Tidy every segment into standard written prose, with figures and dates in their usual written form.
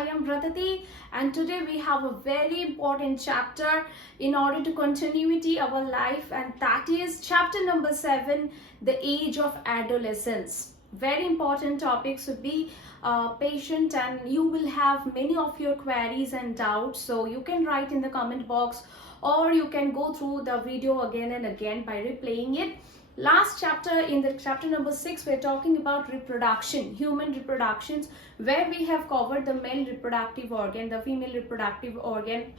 I am Bratati, and today we have a very important chapter in order to continuity our life, and that is chapter number 7, the age of adolescence. Very important topic, so be patient and you will have many of your queries and doubts, so you can write in the comment box or you can go through the video again and again by replaying it. Last chapter, in the chapter number 6, we're talking about reproduction, human reproductions, where we have covered the male reproductive organ, the female reproductive organ,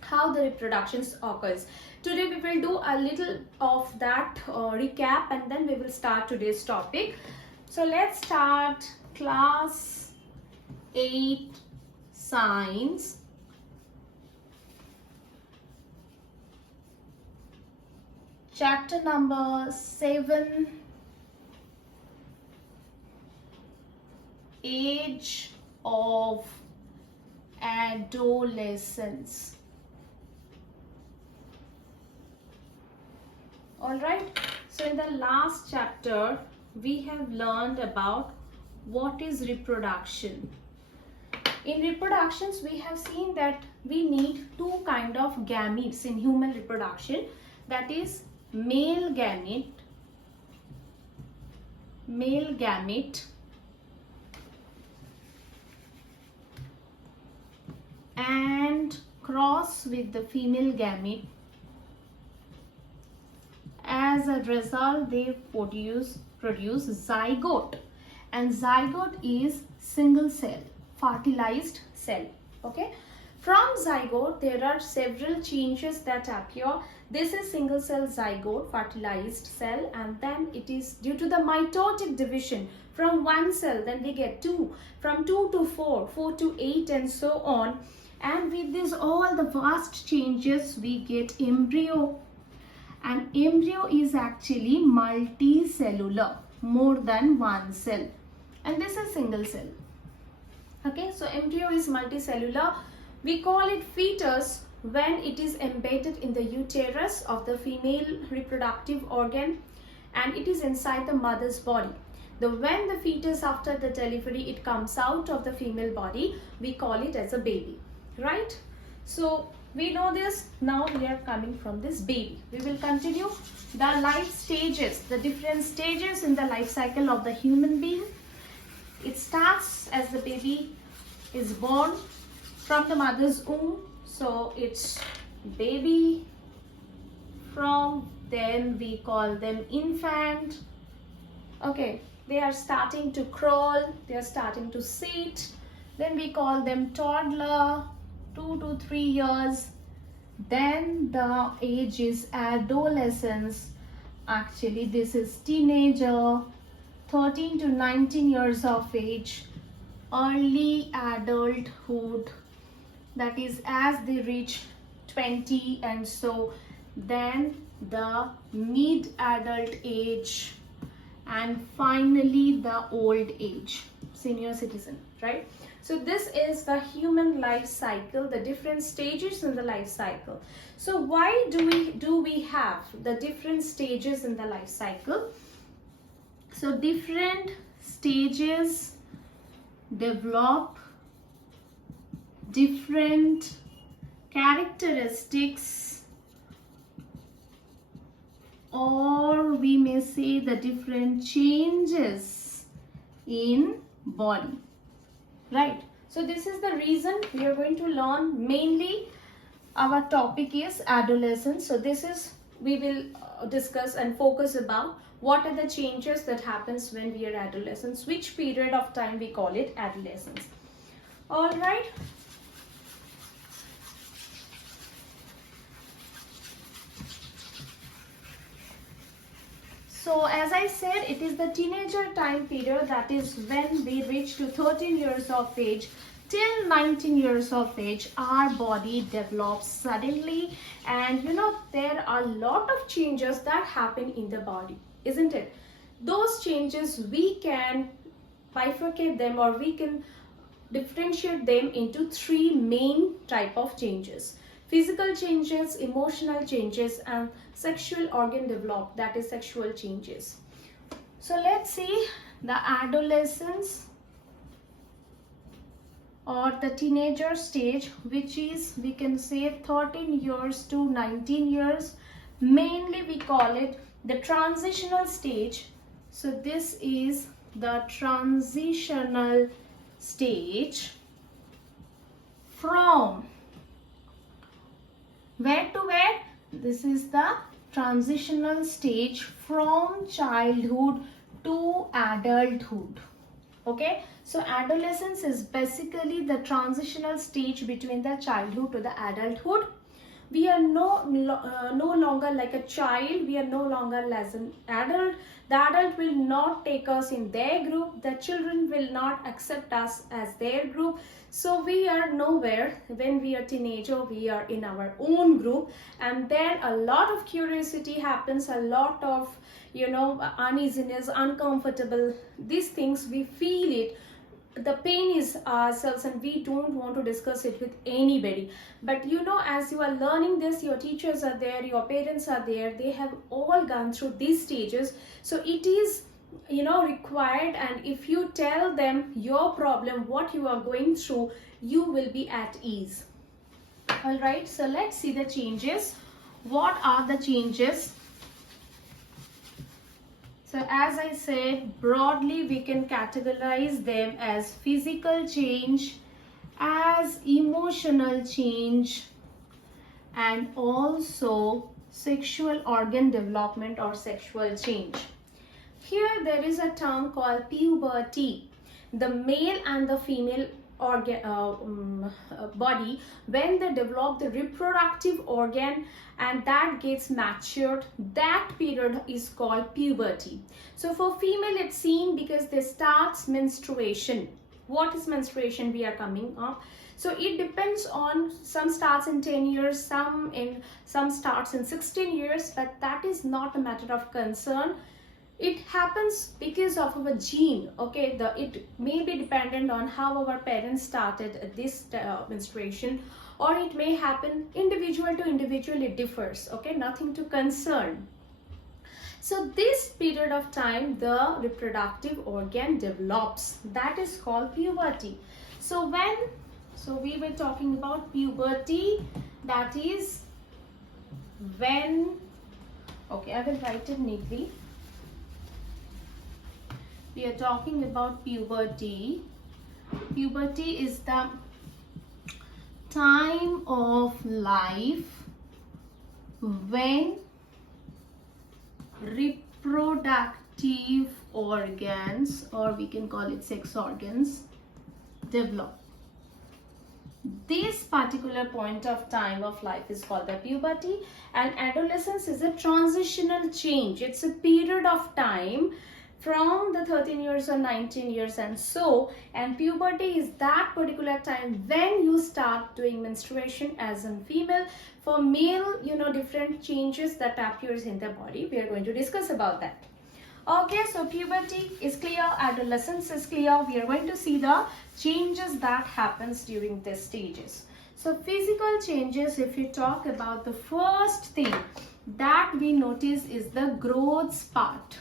how the reproductions occurs. Today we will do a little of that recap, and then we will start today's topic. So let's start class 8 science. Chapter number 7, age of adolescence. Alright, so in the last chapter, we have learned about what is reproduction. In reproductions, we have seen that we need two kind of gametes in human reproduction, that is male gamete and cross with the female gamete. As a result, they produce zygote, and zygote is single cell, fertilized cell. Okay, from zygote there are several changes that appear. This is single cell zygote, fertilized cell, and then it is due to the mitotic division from one cell, then we get 2, from 2 to 4, 4 to 8, and so on. And with this all the vast changes, we get embryo, and embryo is actually multicellular, more than one cell, and this is single cell. Okay, so embryo is multicellular. We call it fetus when it is embedded in the uterus of the female reproductive organ, and it is inside the mother's body. When the fetus, after the delivery, it comes out of the female body, we call it as a baby, right? So we know this. Now we are coming from this baby. We will continue the life stages, the different stages in the life cycle of the human being. It starts as the baby is born from the mother's womb. So it's baby, from then we call them infant. Okay, they are starting to crawl, they are starting to sit. Then we call them toddler, 2 to 3 years. Then the age is adolescence. Actually, this is teenager, 13 to 19 years of age. Early adulthood, that is as they reach 20, and so then the mid-adult age, and finally the old age, senior citizen, right? So this is the human life cycle, the different stages in the life cycle. So why do we have the different stages in the life cycle? So different stages develop different characteristics, or we may say the different changes in body, right? So this is the reason we are going to learn. Mainly our topic is adolescence, so this is we will discuss and focus about what are the changes that happens when we are adolescents, which period of time we call it adolescence. All right. So as I said, it is the teenager time period, that is when we reach to 13 years of age till 19 years of age. Our body develops suddenly, and there are a lot of changes that happen in the body, isn't it? Those changes, we can bifurcate them, or we can differentiate them into 3 main type of changes: physical changes, emotional changes, and sexual organ develop, that is sexual changes. So let's see the adolescence or the teenager stage, which is, we can say, 13 years to 19 years. Mainly we call it the transitional stage. So this is the transitional stage from where to where? This is the transitional stage from childhood to adulthood. Okay, so adolescence is basically the transitional stage between the childhood to the adulthood. We are no longer like a child, we are no longer as an adult. The adult will not take us in their group, the children will not accept us as their group. So we are nowhere. When we are teenager, we are in our own group, and then a lot of curiosity happens, a lot of uneasiness, uncomfortable, these things we feel it. The pain is ourselves and we don't want to discuss it with anybody. But as you are learning this, your teachers are there, your parents are there, they have all gone through these stages. So it is required, and if you tell them your problem, what you are going through, you will be at ease. All right, so let's see the changes. What are the changes? So as I said, broadly we can categorize them as physical change, as emotional change, and also sexual organ development or sexual change. Here there is a term called puberty. The male and the female body, when they develop the reproductive organ and that gets matured, that period is called puberty. So for female it's seen because they starts menstruation. What is menstruation? We are coming up. So it depends on, some starts in 10 years, some starts in 16 years, but that is not a matter of concern. It happens because of our gene. Okay, it may be dependent on how our parents started this menstruation, or it may happen individual to individual, it differs. Okay, nothing to concern. So this period of time the reproductive organ develops, that is called puberty. So we were talking about puberty, that is when, okay, I will write it neatly. We are talking about puberty. Puberty is the time of life when reproductive organs, or we can call it sex organs, develop. This particular point of time of life is called the puberty, and adolescence is a transitional change. It's a period of time from the 13 years or 19 years and so, and puberty is that particular time when you start doing menstruation as a female. For male, different changes that appears in the body. We are going to discuss about that. Okay, so puberty is clear, adolescence is clear. We are going to see the changes that happens during these stages. So physical changes, if you talk about, the first thing that we notice is the growth spurt.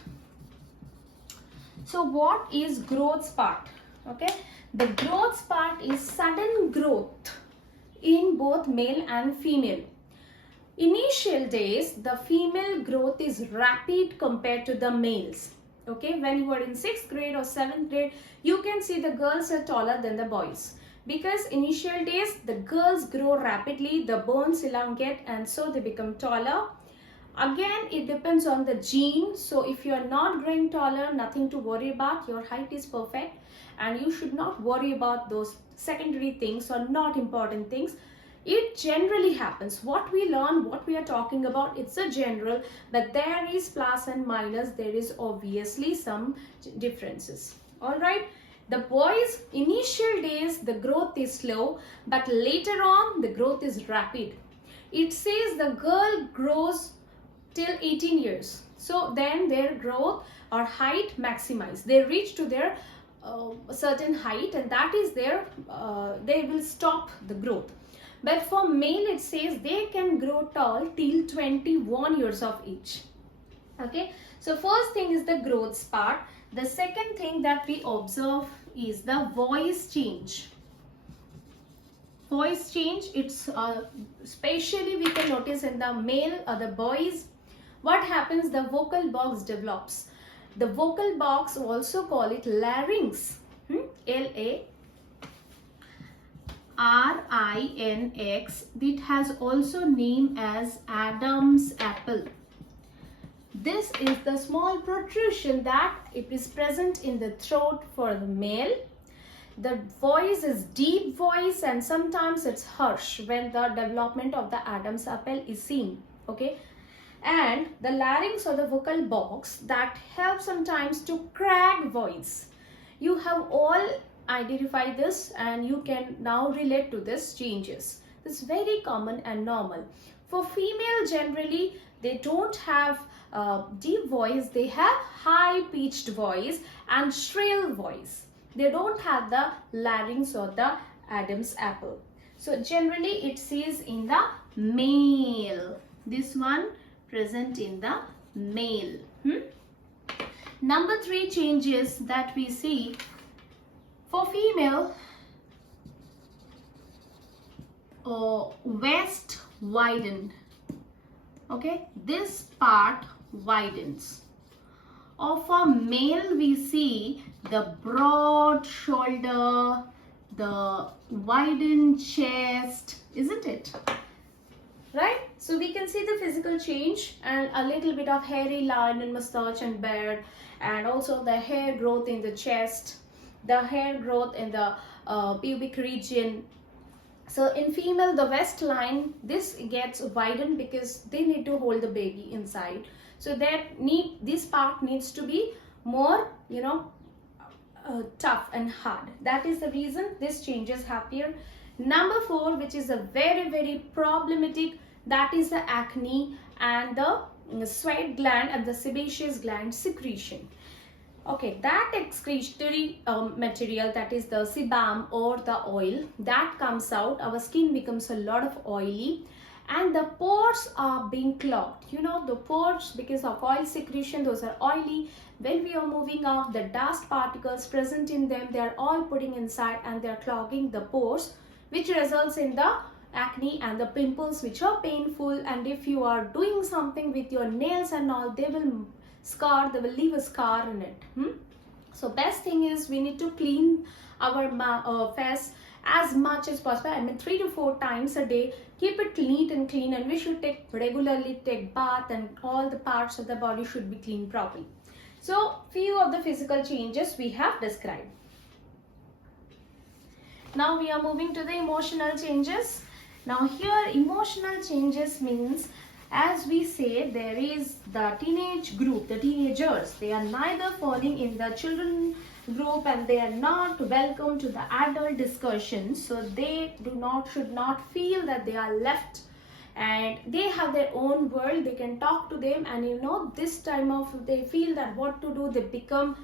So what is growth spurt? Okay, the growth spurt is sudden growth in both male and female. Initial days, the female growth is rapid compared to the males. Okay, when you are in 6th grade or 7th grade, you can see the girls are taller than the boys. Because initial days, the girls grow rapidly, the bones elongate, and so they become taller. Again, it depends on the gene. So if you are not growing taller, nothing to worry about. Your height is perfect and you should not worry about those secondary things or not important things. It generally happens. What we learn, what we are talking about, it's a general, but there is plus and minus. There is obviously some differences. All right. The boys, initial days, the growth is slow, but later on, the growth is rapid. It says the girl grows till 18 years. So then their growth or height maximize. They reach to their certain height, and that is their, they will stop the growth. But for male, it says they can grow tall till 21 years of age. Okay. So first thing is the growth spurt. The second thing that we observe is the voice change. voice change, it's especially we can notice in the male or the boys. What happens? The vocal box develops. The vocal box, also call it larynx. L-A-R-I-N-X. It has also name as Adam's apple. This is the small protrusion that it is present in the throat for the male. The voice is deep voice and sometimes it's harsh when the development of the Adam's apple is seen. Okay. And the larynx or the vocal box that helps sometimes to crack voice. You have all identified this and you can now relate to this changes. This is very common and normal. For female, generally they don't have deep voice, they have high pitched voice and shrill voice. They don't have the larynx or the Adam's apple. So generally it is in the male. This one present in the male. Number 3 changes that we see for female, waist widened. Okay, this part widens. Or for male, we see the broad shoulder, the widened chest, isn't it? Right? So we can see the physical change and a little bit of hairy line and mustache and beard, and also the hair growth in the chest, the hair growth in the pubic region. So in female, the waistline, this gets widened because they need to hold the baby inside. So this part needs to be more, tough and hard. That is the reason this changes happen. Number 4, which is a very, very problematic, that is the acne and the sweat gland and the sebaceous gland secretion. Okay, that excretory material, that is the sebum or the oil that comes out, our skin becomes a lot of oily and the pores are being clogged. The pores, because of oil secretion, those are oily. When we are moving out, the dust particles present in them, they are all putting inside and they are clogging the pores, which results in the acne and the pimples, which are painful. And if you are doing something with your nails and all, they will leave a scar in it. So best thing is we need to clean our face as much as possible. 3 to 4 times a day. Keep it neat and clean, and we should regularly take bath, and all the parts of the body should be cleaned properly. So few of the physical changes we have described. Now we are moving to the emotional changes. Now here emotional changes means, as we say, there is the teenage group, the teenagers. They are neither falling in the children group and they are not welcome to the adult discussions. So they should not feel that they are left, and they have their own world. They can talk to them, and this time of they feel that what to do, they become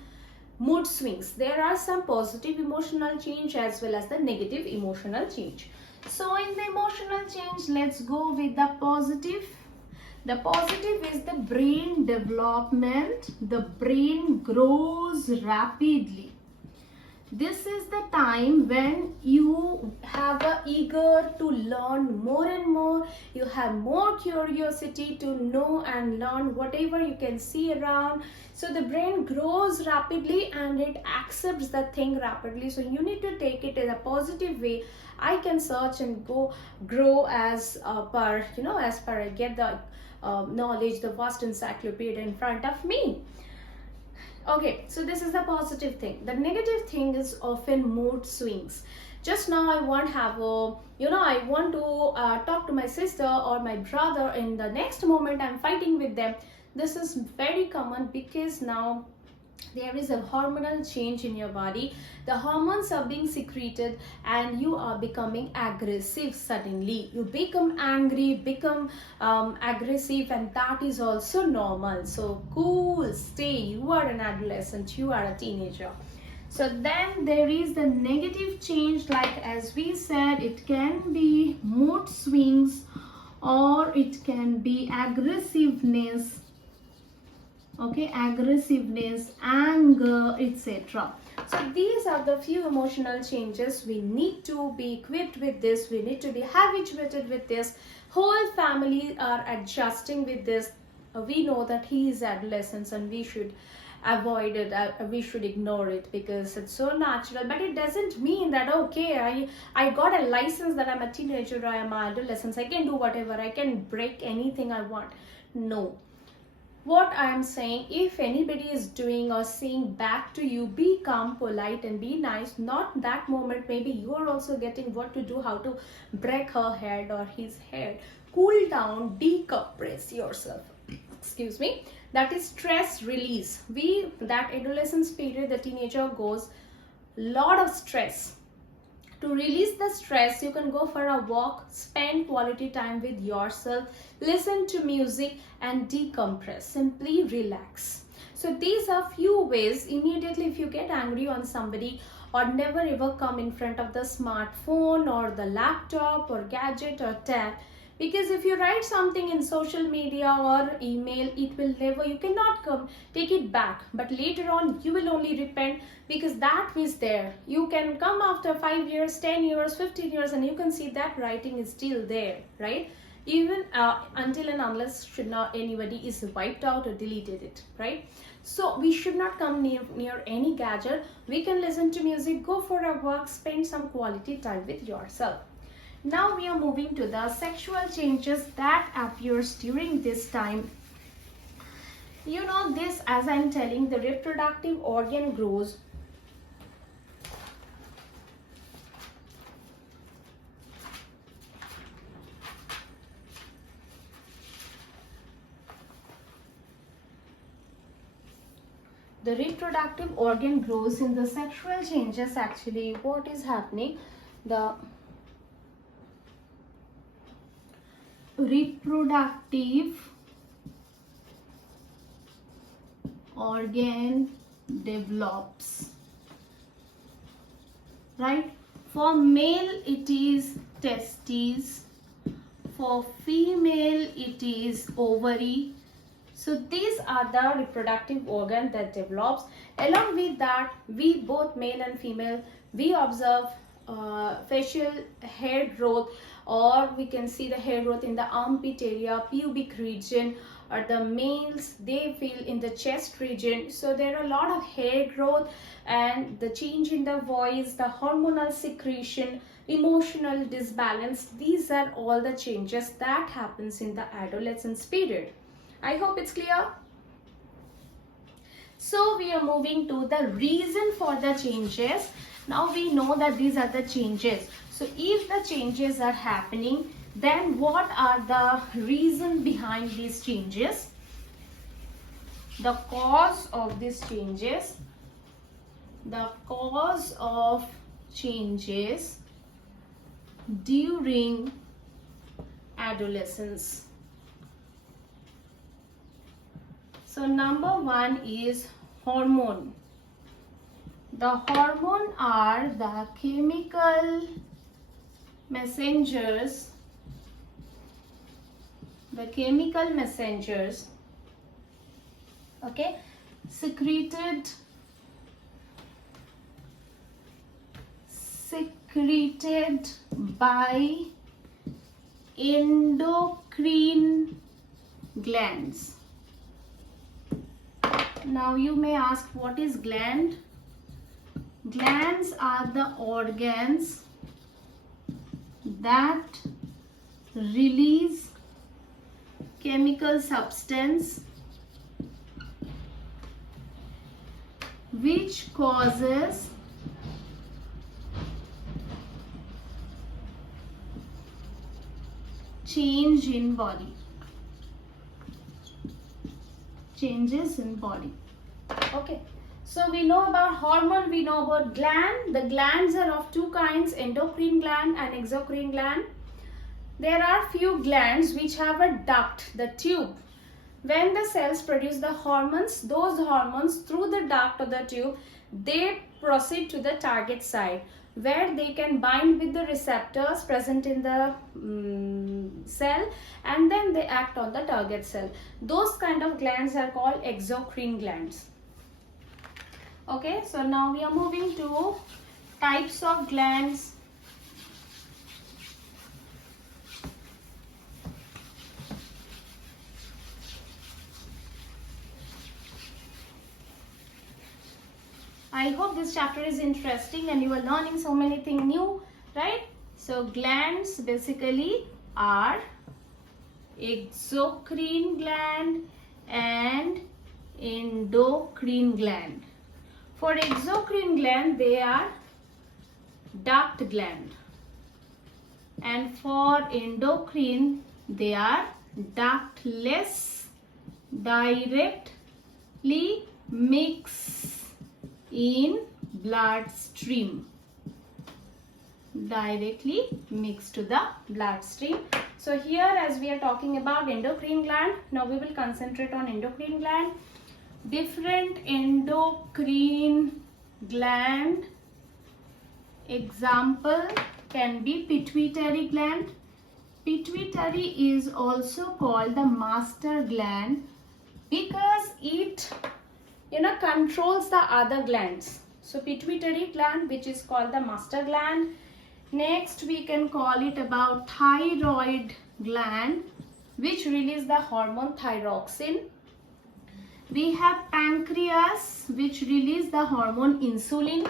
mood swings. There are some positive emotional change as well as the negative emotional change. So in the emotional change, let's go with the positive. The positive is the brain development. The brain grows rapidly. This is the time when you have a eager to learn more and more. You have more curiosity to know and learn whatever you can see around. So the brain grows rapidly and it accepts the thing rapidly. So you need to take it in a positive way. I can search and grow as per I get the knowledge, the vast encyclopedia in front of me. Okay, so this is the positive thing. The negative thing is often mood swings. Just now I want to talk to my sister or my brother. In the next moment I'm fighting with them. This is very common because now there is a hormonal change in your body. The hormones are being secreted and you are becoming aggressive suddenly. You become angry, become aggressive, and that is also normal. So cool, stay. You are an adolescent, you are a teenager. So then there is the negative change, like as we said, it can be mood swings or it can be aggressiveness. Okay, aggressiveness, anger, etc. So these are the few emotional changes. We need to be equipped with this. We need to be habituated with this. Whole family are adjusting with this. We know that he is adolescence and we should avoid it, we should ignore it because it's so natural. But it doesn't mean that okay, I got a license that I'm a teenager, I am an adolescent, I can do whatever, I can break anything I want. No. What I'm saying, if anybody is doing or saying back to you, be calm, polite and be nice. Not that moment, maybe you are also getting what to do, how to break her head or his head. Cool down, decompress yourself. Excuse me. That is stress release. That adolescence period, the teenager goes lot of stress. To release the stress, you can go for a walk, spend quality time with yourself, listen to music and decompress. Simply relax. So these are few ways. Immediately if you get angry on somebody, or never ever come in front of the smartphone or the laptop or gadget or tab, because if you write something in social media or email, it will never, you cannot come take it back, but later on you will only repent because that is there. You can come after 5 years, 10 years, 15 years and you can see that writing is still there, right? Even until and unless anybody is wiped out or deleted it, right? So we should not come near any gadget. We can listen to music, go for a walk, spend some quality time with yourself. Now we are moving to the sexual changes that appears during this time. You know this, as I'm telling, the reproductive organ grows. The reproductive organ grows in the sexual changes. Actually, what is happening? The reproductive organ develops, right? For male it is testes, for female it is ovary. So these are the reproductive organ that develops. Along with that, we both male and female, we observe facial hair growth, or we can see the hair growth in the armpit area, pubic region, or the males they feel in the chest region. So there are a lot of hair growth and the change in the voice, the hormonal secretion, emotional disbalance. These are all the changes that happens in the adolescence period. I hope it's clear. So we are moving to the reason for the changes. Now we know that these are the changes. So if the changes are happening, then what are the reason behind these changes? The cause of these changes. The cause of changes during adolescence. So number one is hormone. The hormone are the chemical messengers, okay, secreted by endocrine glands. Now you may ask, what is gland? Glands are the organs that release chemical substance which causes change in body. Changes in body. Okay. So we know about hormone, we know about gland. The glands are of two kinds, endocrine gland and exocrine gland. There are few glands which have a duct, the tube. When the cells produce the hormones, those hormones through the duct or the tube, they proceed to the target site where they can bind with the receptors present in the cell, and then they act on the target cell. Those kind of glands are called exocrine glands. Okay, so now we are moving to types of glands. I hope this chapter is interesting and you are learning so many things new, right? So glands basically are exocrine gland and endocrine gland. For exocrine gland, they are duct gland, and for endocrine, they are ductless, directly mix in bloodstream, directly mixed to the bloodstream. So here, as we are talking about endocrine gland, now we will concentrate on endocrine gland. Different endocrine gland example can be pituitary gland. Pituitary is also called the master gland because it controls the other glands. So pituitary gland, which is called the master gland. Next we can call it about thyroid gland, which release the hormone thyroxine. We have pancreas, which release the hormone insulin.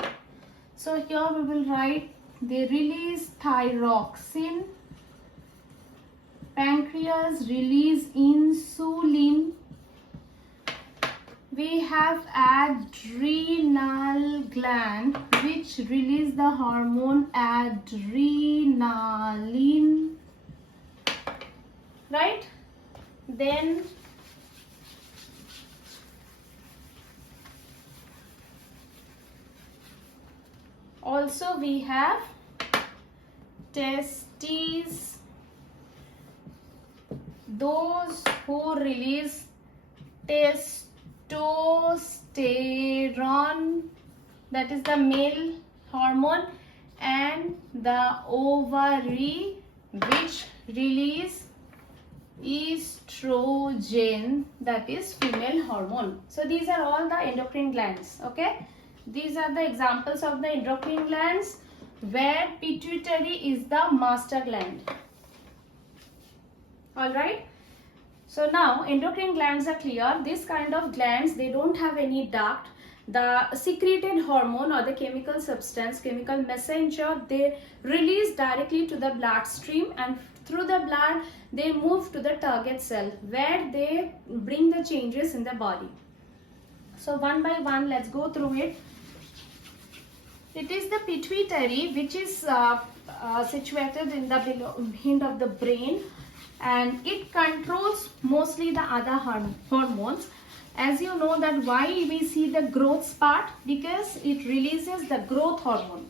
So here we will write they release thyroxine. Pancreas release insulin. We have adrenal gland, which release the hormone adrenaline, right? Then also we have testes, those who release testosterone, that is the male hormone, and the ovary, which release estrogen, that is female hormone. So these are all the endocrine glands. Okay, these are the examples of the endocrine glands where pituitary is the master gland. All right. So now endocrine glands are clear. This kind of glands, they don't have any duct. The secreted hormone or the chemical substance, chemical messenger, they release directly to the bloodstream, and through the blood they move to the target cell where they bring the changes in the body. So one by one, let's go through it. It is the pituitary, which is situated in the behind of the brain, and it controls mostly the other hormones. As you know that why we see the growth part, because it releases the growth hormone,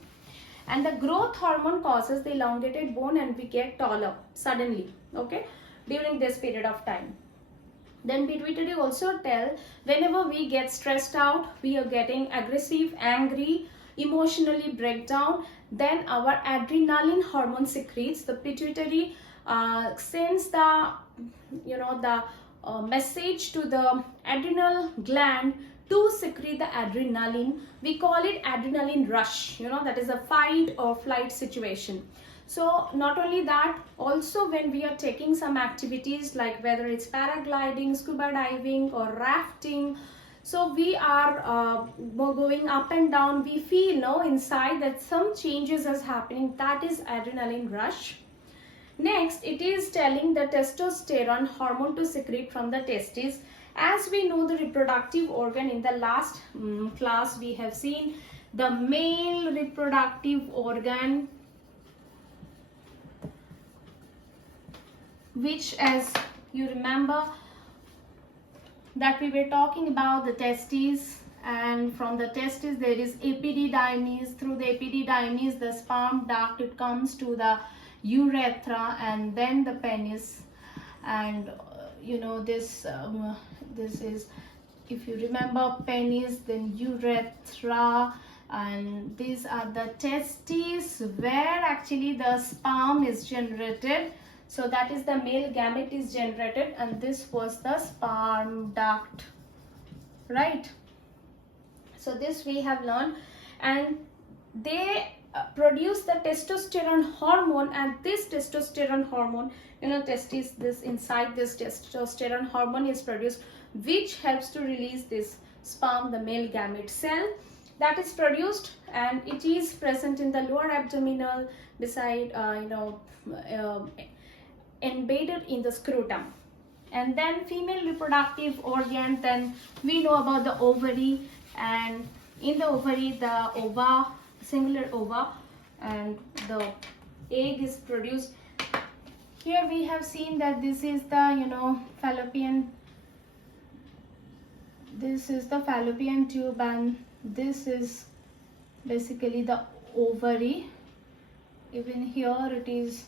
and the growth hormone causes the elongated bone and we get taller suddenly, okay, during this period of time. Then pituitary also tell whenever we get stressed out, we are getting aggressive, angry, emotionally breakdown, then our adrenaline hormone secretes. The pituitary sends the message to the adrenal gland to secrete the adrenaline. We call it adrenaline rush, that is a fight or flight situation. So not only that, also when we are taking some activities like whether it's paragliding, scuba diving or rafting, so we are going up and down, we feel inside that some changes is happening, that is adrenaline rush. Next, it is telling the testosterone hormone to secrete from the testes. As we know, the reproductive organ, in the last class we have seen the male reproductive organ, which, as you remember, that we were talking about the testes, and from the testes there is epididymis. Through the epididymis, the sperm duct, it comes to the urethra and then the penis. And this is, if you remember, penis, then urethra, and these are the testes where actually the sperm is generated. So that is the male gamete is generated, and this was the sperm duct, right? So this we have learned, and they produce the testosterone hormone, and this testosterone hormone, testis, this inside this testosterone hormone is produced, which helps to release this sperm, the male gamete cell that is produced, and it is present in the lower abdominal beside embedded in the scrotum. And then female reproductive organ, then we know about the ovary, and in the ovary the ova, singular ova, and the egg is produced. Here we have seen that this is the fallopian, this is the fallopian tube, and this is basically the ovary. Even here it is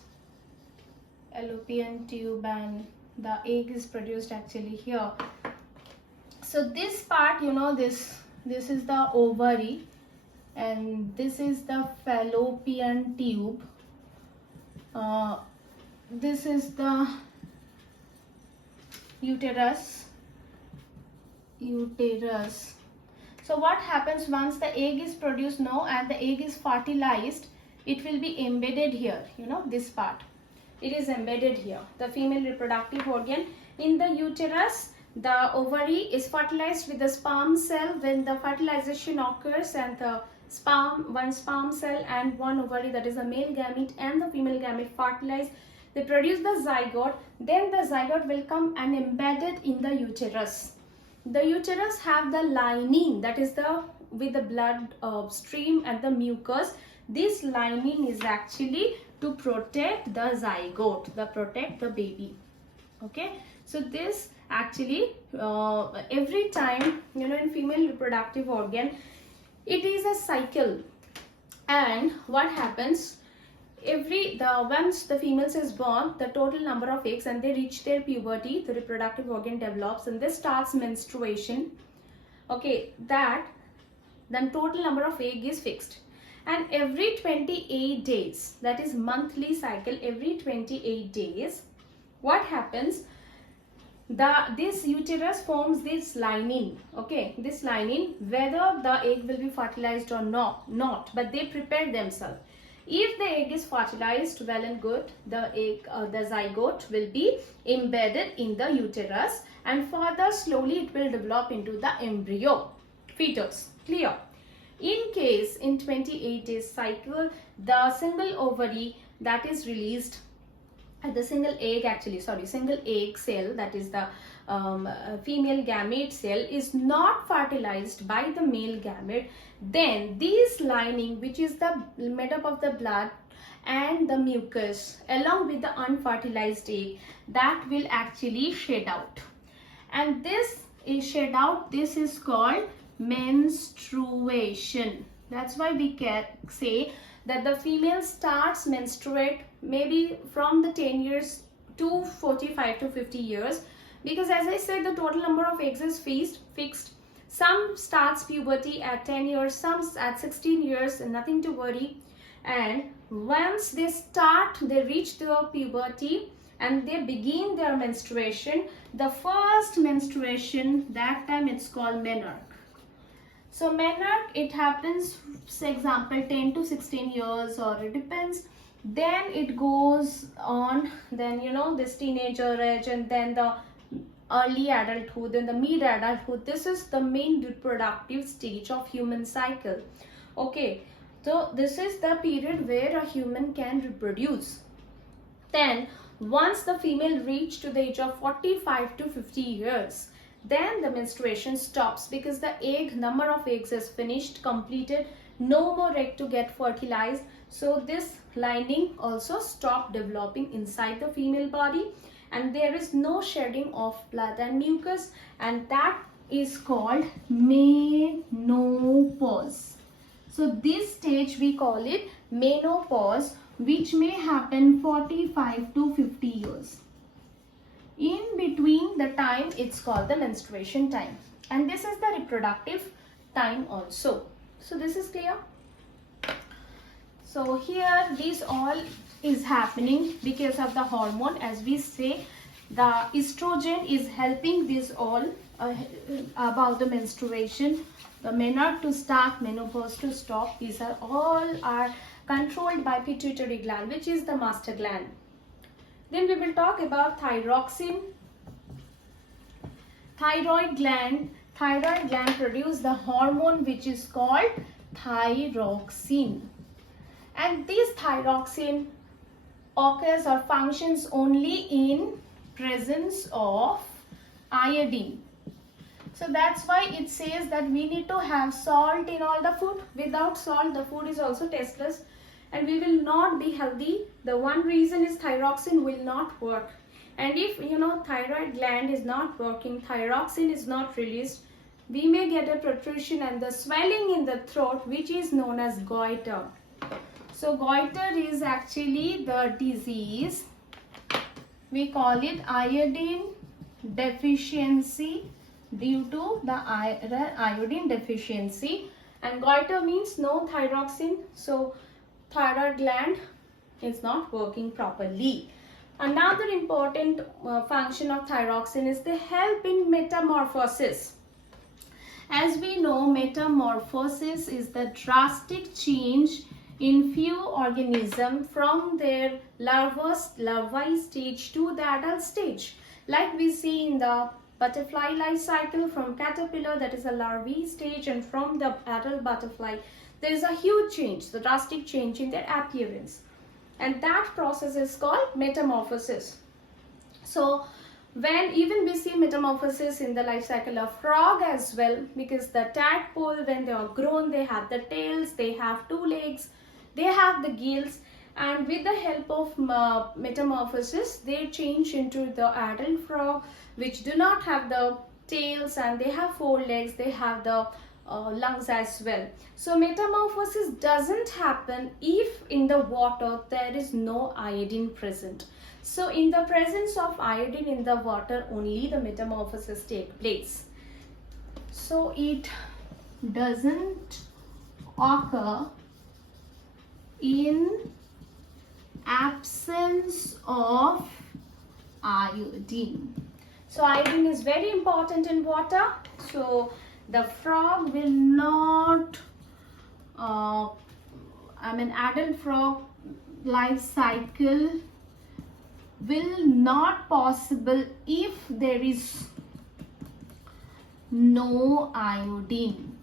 fallopian tube, and the egg is produced actually here. So this part, this is the ovary, and this is the fallopian tube. This is the uterus. So what happens once the egg is produced now and the egg is fertilized, it will be embedded here, this part. It is embedded here, the female reproductive organ. In the uterus, the ovary is fertilized with the sperm cell. When the fertilization occurs and the one sperm cell and one ovary, that is the male gamete and the female gamete, fertilize, they produce the zygote. Then the zygote will come and embedded in the uterus. The uterus have the lining, that is with the blood stream and the mucus. This lining is actually to protect the zygote, protect the baby. Okay, so this actually every time in female reproductive organ, it is a cycle. And what happens, once the females is born, the total number of eggs, and they reach their puberty, the reproductive organ develops, and this starts menstruation. Okay, then total number of egg is fixed. And every 28 days, that is monthly cycle, every 28 days, what happens, this uterus forms this lining. Okay, this lining, whether the egg will be fertilized or not, but they prepare themselves. If the egg is fertilized, well and good, the zygote will be embedded in the uterus, and further slowly it will develop into the embryo, fetus. Clear? In case in 28 days cycle, the single ovary that is released, the single egg cell, that is the female gamete cell, is not fertilized by the male gamete, then this lining, which is made up of the blood and the mucus along with the unfertilized egg, that will actually shed out. And this is shed out, this is called menstruation. That's why we can say that the female starts menstruate maybe from the 10 years to 45 to 50 years, because as I said, the total number of eggs is fixed. Some starts puberty at 10 years, some at 16 years, and nothing to worry. And once they reach their puberty and they begin their menstruation, the first menstruation, that time it's called menarche. So menarche, it happens, for example, 10 to 16 years, or it depends. Then it goes on, then this teenager age, and then the early adulthood and the mid adulthood. This is the main reproductive stage of human cycle. Okay, so this is the period where a human can reproduce. Then once the female reach to the age of 45 to 50 years, then the menstruation stops, because the number of eggs is finished, completed, no more egg to get fertilized. So this lining also stop developing inside the female body, and there is no shedding of blood and mucus, and that is called menopause. So this stage we call it menopause, which may happen 45 to 50 years. In between the time, it's called the menstruation time, and this is the reproductive time also. So this is clear. So here this all is happening because of the hormone. As we say, the estrogen is helping this all about the menstruation. the menarche to start, menopause to stop. These are all controlled by pituitary gland, which is the master gland. Then we will talk about thyroxine. Thyroid gland produces the hormone which is called thyroxine. And this thyroxine occurs or functions only in presence of iodine. So that's why it says that we need to have salt in all the food. Without salt, the food is also tasteless and we will not be healthy. The one reason is thyroxine will not work. And if thyroid gland is not working, thyroxine is not released, we may get a protrusion and the swelling in the throat, which is known as goiter. So goiter is actually the disease. We call it iodine deficiency due to the iodine deficiency. And goiter means no thyroxine. So thyroid gland is not working properly. Another important function of thyroxine is the help in metamorphosis. As we know, metamorphosis is the drastic change in few organisms from their larvae stage to the adult stage. Like we see in the butterfly life cycle, from caterpillar, that is a larvae stage, and from the adult butterfly, there is a huge change, the drastic change in their appearance. And that process is called metamorphosis. So when even we see metamorphosis in the life cycle of frog as well, because the tadpole, when they are grown, they have the tails, they have 2 legs, they have the gills, and with the help of metamorphosis, they change into the adult frog, which do not have the tails and they have 4 legs, they have the lungs as well. So metamorphosis doesn't happen if in the water there is no iodine present. So in the presence of iodine in the water, only the metamorphosis take place. So it doesn't occur in absence of iodine. So iodine is very important in water. So the frog will not, adult frog life cycle will not possible if there is no iodine.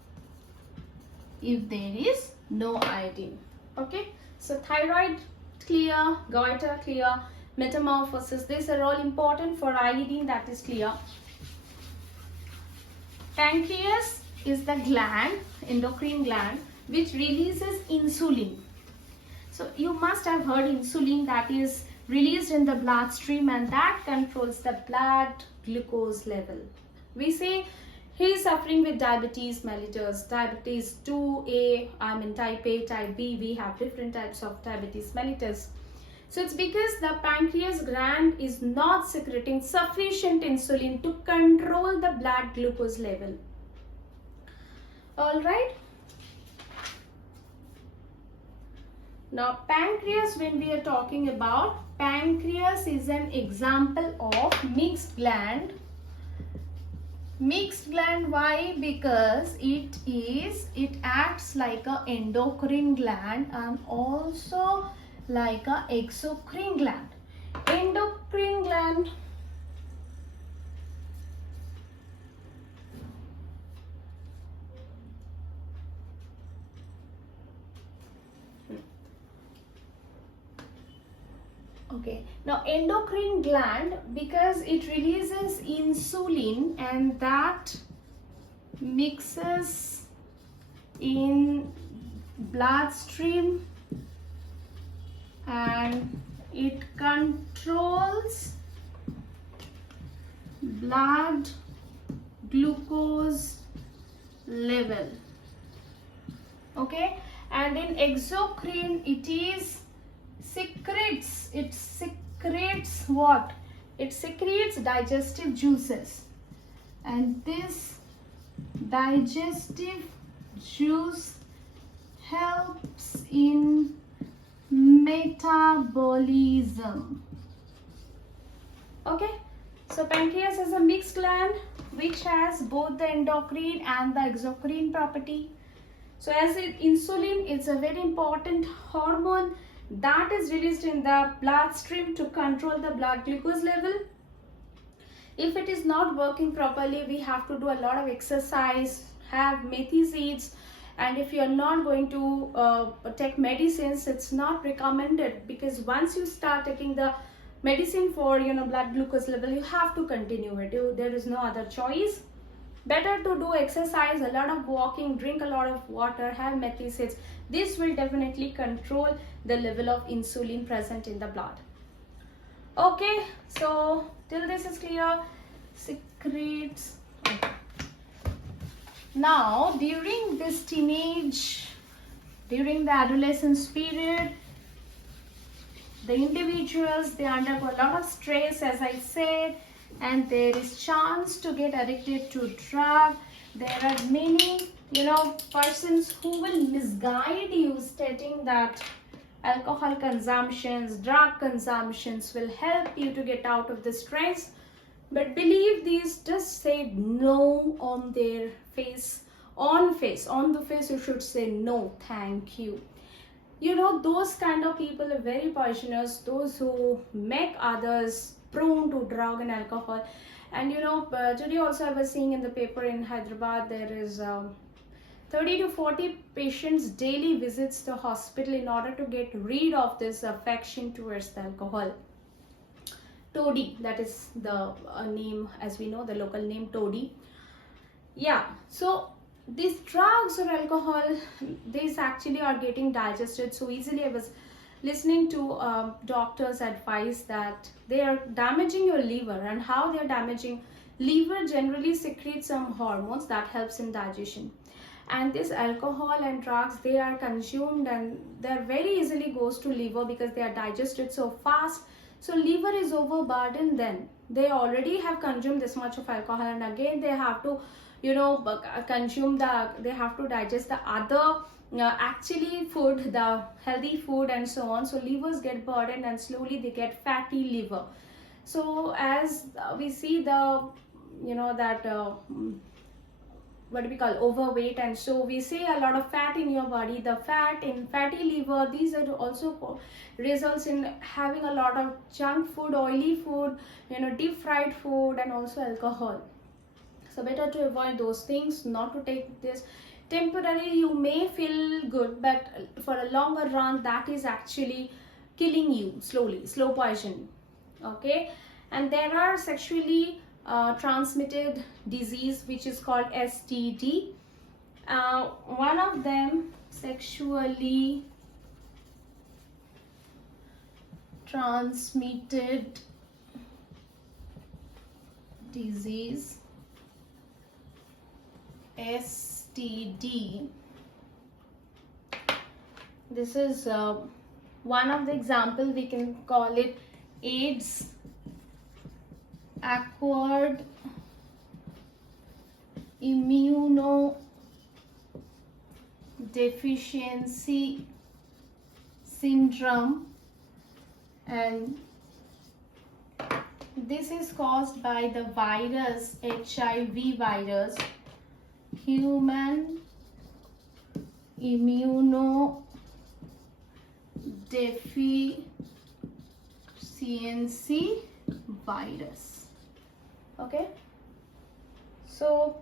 If there is no iodine. Okay. So thyroid clear, goiter clear, metamorphosis, these are all important. For iodine, that is clear. Pancreas is the gland, endocrine gland, which releases insulin. So you must have heard insulin, that is released in the bloodstream, and that controls the blood glucose level. We say he is suffering with diabetes mellitus, diabetes 2A, type A, type B, we have different types of diabetes mellitus. So it's because the pancreas gland is not secreting sufficient insulin to control the blood glucose level. Alright. Now pancreas, when we are talking about, pancreas is an example of mixed gland. Mixed gland, why? Because it acts like a endocrine gland and also like a exocrine gland. Endocrine gland okay, now endocrine gland, because it releases insulin and that mixes in bloodstream and it controls blood glucose level. Okay, and in exocrine it secretes what? It secretes digestive juices, and this digestive juice helps in metabolism. Okay, So pancreas is a mixed gland which has both the endocrine and the exocrine property. So as insulin is a very important hormone that is released in the bloodstream to control the blood glucose level. If it is not working properly, we have to do a lot of exercise, have methi seeds, and if you are not going to take medicines, it's not recommended, because once you start taking the medicine for blood glucose level, you have to continue it. There is no other choice. Better to do exercise, a lot of walking, drink a lot of water, have methi seeds. This will definitely control the level of insulin present in the blood. Okay, so till this is clear, secrets. Now during this during the adolescence period, the individuals, they undergo a lot of stress, as I said, and there is chance to get addicted to drug. There are many persons who will misguide you, stating that alcohol consumptions, drug consumptions will help you to get out of the stress. But believe these, just say no on their face. On the face you should say no, thank you. Those kind of people are very poisonous, those who make others prone to drug and alcohol. And today also I was seeing in the paper in Hyderabad, there is 30 to 40 patients daily visits the hospital in order to get rid of this affection towards the alcohol. Toddy, that is the name, as we know, the local name Toddy. Yeah, so these drugs or alcohol, these actually are getting digested so easily. I was listening to doctors' advice that they are damaging your liver, and how they are damaging liver generally secretes some hormones that helps in digestion. And this alcohol and drugs, they are consumed and they are very easily goes to liver because they are digested so fast. So liver is overburdened. Then they already have consumed this much of alcohol, and again they have to they have to digest the other actually food, the healthy food and so on. So livers get burdened and slowly they get fatty liver. So as we see the what we call overweight, and so we see a lot of fat in your body, the fat in fatty liver, these are also results in having a lot of junk food, oily food, deep fried food, and also alcohol. So better to avoid those things, not to take this. Temporarily you may feel good, but for a longer run that is actually killing you slowly, slow poison. Okay, and there are sexually transmitted disease which is called STD. One of them, sexually transmitted disease, STD. This is one of the example. We can call it AIDS, acquired immunodeficiency syndrome, and this is caused by the virus, HIV virus, human immunodeficiency virus. Okay, so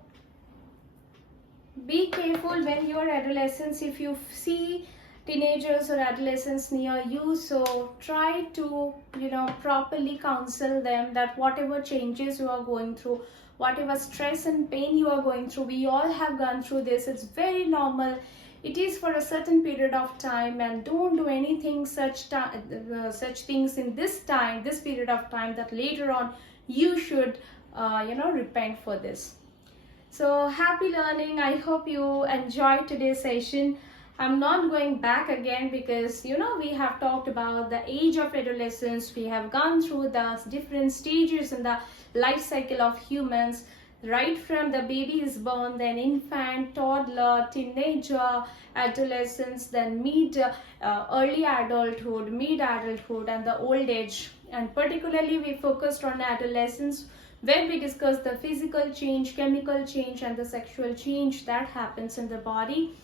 be careful when you are adolescents. If you see teenagers or adolescents near you, so try to properly counsel them that whatever changes you are going through, whatever stress and pain you are going through, we all have gone through this. It's very normal. It is for a certain period of time, and don't do anything such things in this period of time, that later on you should repent for this. So happy learning. I hope you enjoyed today's session. I'm not going back again because we have talked about the age of adolescence. We have gone through the different stages in the life cycle of humans, right from the baby is born, then infant, toddler, teenager, adolescence, then early adulthood, mid adulthood, and the old age and particularly we focused on adolescence, where we discussed the physical change, chemical change, and the sexual change that happens in the body.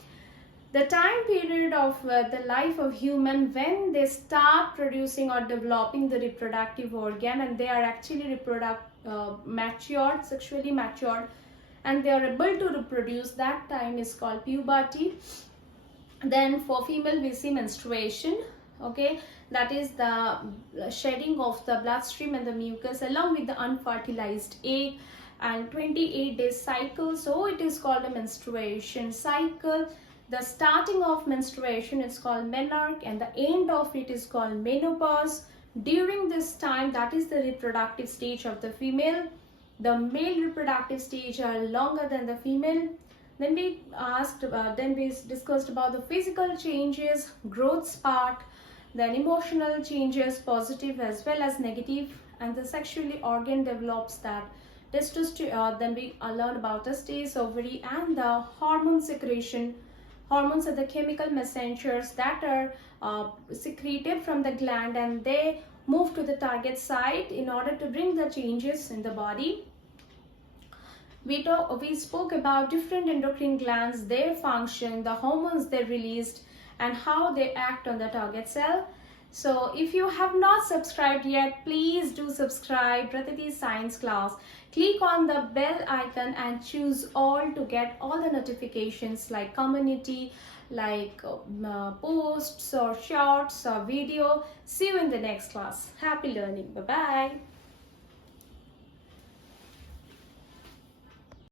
The time period of the life of human when they start producing or developing the reproductive organ, and they are actually matured, sexually matured, and they are able to reproduce, that time is called puberty. Then for female we see menstruation, okay, that is the shedding of the bloodstream and the mucus along with the unfertilized egg, and 28-day cycle, so it is called a menstruation cycle. The starting of menstruation is called menarche, and the end of it is called menopause. During this time, that is the reproductive stage of the female. The male reproductive stage are longer than the female. Then we discussed about the physical changes, growth spurt, then emotional changes, positive as well as negative, and the sexually organ develops that testosterone. Then we learned about the testes, ovary, and the hormone secretion. Hormones are the chemical messengers that are secreted from the gland, and they move to the target site in order to bring the changes in the body. We spoke about different endocrine glands, their function, the hormones they released, and how they act on the target cell. So if you have not subscribed yet, please do subscribe Bratati Science Class. Click on the bell icon and choose all to get all the notifications like community, like posts or shorts or video. See you in the next class. Happy learning. Bye-bye.